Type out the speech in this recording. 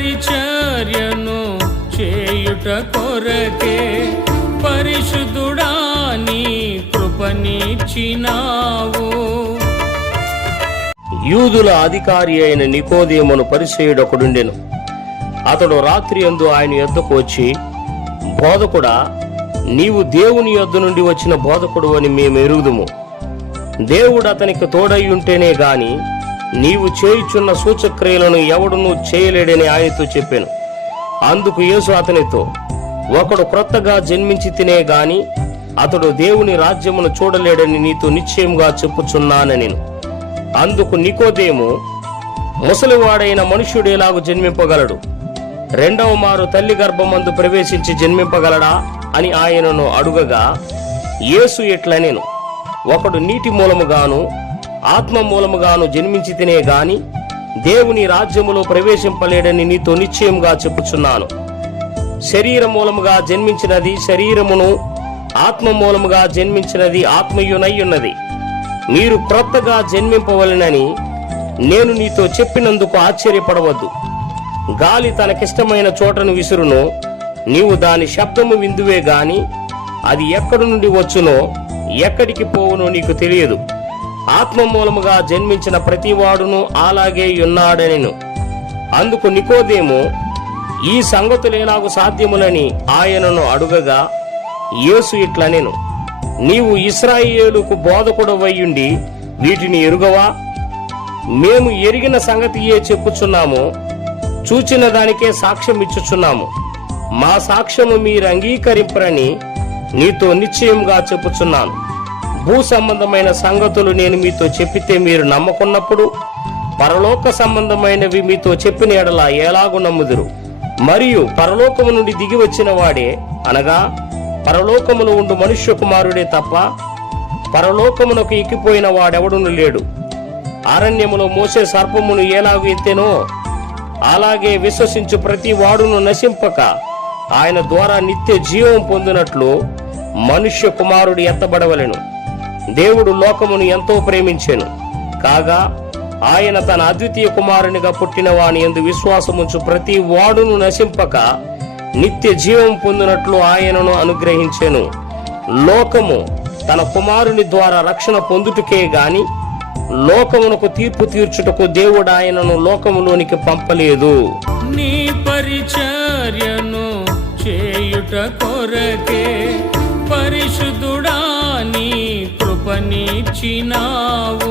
పరిచర్యను చేయుట కొరకే పరిశుద్ధుడా నీ కృపనిచ్చినావు. యూదుల అధికారి అయిన నికోదేమును పరిచయుడొకడుండెను. అతడు రాత్రి అందు ఆయన యొద్దకు వచ్చి బోధకుడా నీవు దేవుని యొద్ద నుండి వచ్చిన బోధకుడు అని మేము ఎరుగుదుము దేవుడు అతనికి తోడై ఉంటేనే గాని నీవు చేయుచున్న సూచక్రియలను ఎవడునూ చేయలేడని ఆయనతో చెప్పాను. అందుకు యేసు అతనితో ఒకడు క్రొత్తగా జన్మించి తినే గాని అతడు దేవుని రాజ్యమును చూడలేడని నీతో నిశ్చయముగా చెప్పుచున్నాను నేను. అందుకు నికోదేము ముసలివాడైన మనుష్యుడు ఎలాగు జన్మింపగలడు. రెండవ మారు తల్లి గర్భమందు ప్రవేశించి జన్మింపగలడా? అని ఆయనను అడుగగా యేసు నేను ఒకడు నీటి మూలముగాను ఆత్మ మూలముగాను జన్మించితేనే గాని దేవుని రాజ్యములో ప్రవేశింపలేడని నీతో నిశ్చయముగా చెప్పుచున్నాను. శరీర మూలముగా జన్మించినది శరీరమును ఆత్మ మూలముగా జన్మించినది ఆత్మయునయ్యున్నది మీరు క్రొత్తగా జన్మింపవలెనని నేను నీతో చెప్పినందుకు ఆశ్చర్యపడవద్దు. గాలి తనకిష్టమైన చోటను విసురును నీవు దాని శబ్దము విందువే గాని అది ఎక్కడి నుండి వచ్చునో ఎక్కడికి పోవునో నీకు తెలియదు. ఆత్మ మూలముగా జన్మించిన ప్రతివాడును అలాగే ఉన్నాడనిను. అందుకు నికోదేము ఈ సంగతులేనాకు సాధ్యములని ఆయనను అడుగగా యేసు నేను నీవు ఇస్రాయేలుకు బోధకుడవయ్యుండి వీటిని ఎరుగవా? మేము ఎరిగిన సంగతియే చెప్పుచున్నాము చూచిన దానికే సాక్ష్యం ఇచ్చుచున్నాము మా సాక్ష్యము మీరు అంగీకరింపరని నీతో నిశ్చయంగా చెప్పుచున్నాను. భూ సంబంధమైన సంగతులు నేను మీతో చెప్పితే మీరు నమ్మకున్నప్పుడు పరలోక సంబంధమైనవి మీతో చెప్పిన ఎడల ఎలాగు నమ్ముదురు? మరియు పరలోకము నుండి దిగి వచ్చిన వాడే అనగా పరలోకములో ఉండు మనుష్య కుమారుడే తప్ప పరలోకమునకు ఎక్కిపోయిన వాడెవడును లేడు. అరణ్యములో మోసే సర్పమును ఎలాగు ఎత్తెనో అలాగే విశ్వసించు ప్రతి వాడును నశింపక ఆయన ద్వారా నిత్య జీవం పొందినట్లు మనుష్య కుమారుడు ఎత్తబడవలెను. దేవుడు లోకమును ఎంతో ప్రేమించాను. కాగా ఆయన తన అద్వితీయ కుమారునిగా పుట్టిన వాని ఎందు విశ్వాసముంచు ప్రతి వాడును నశింపక నిత్య జీవం పొందినట్లు ఆయనను అనుగ్రహించెను. లోకము తన కుమారుని ద్వారా రక్షణ పొందుటకే గాని లోకమునకు తీర్పు తీర్చుటకు దేవుడు ఆయనను లోకములోనికి పంపలేదు. నీ పరిచర్యను చేయుట కొరకే పరిశుద్ధుడా నీ కృపనిచ్చినావు